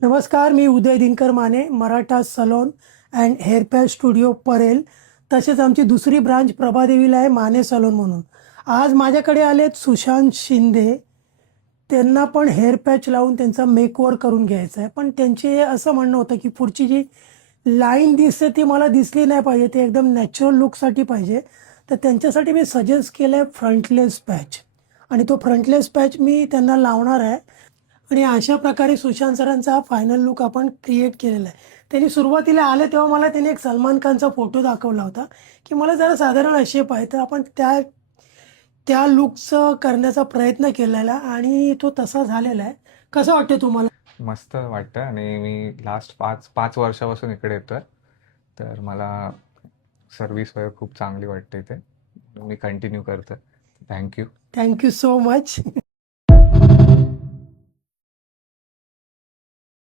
नमस्कार, मी Uday Dinkar Mane, Maratha salon and hair patch studio Parel. तसेच आमची दुसरी ब्रांच प्रभादेवीला आहे, माने सलोन म्हणून. आज माझ्याकडे आलेत सुशांत शिंदे. त्यांना पण हेअर पॅच लावून त्यांचा मेकओव्हर करून घ्यायचा आहे. पण त्यांचे असं म्हणणं होतं की पुढची जी लाईन दिसते ती मला दिसली नाही पाहिजे, ते एकदम नॅचरल लुकसाठी पाहिजे. तर त्यांच्यासाठी मी सजेस्ट केलं आहे फ्रंटलेस पॅच, आणि तो फ्रंटलेस पॅच मी त्यांना लावणार आहे. आणि अशा प्रकारे सुशांत सरांचा हा फायनल लुक आपण क्रिएट केलेला आहे. त्यांनी सुरुवातीला आले तेव्हा मला त्यांनी एक सलमान खानचा फोटो दाखवला होता की मला जरा साधारण असे पाहिजे, तर आपण त्या त्या लुकचं करण्याचा प्रयत्न केलेला आणि तो तसा झालेला आहे. कसं वाटतं तुम्हाला? मस्त वाटतं आणि मी लास्ट पाच पाच वर्षापासून इकडे येतोय. तर मला सर्व्हिस वगैरे खूप चांगली वाटते इथे. मी कंटिन्यू करतो. थँक्यू. Thank you so much.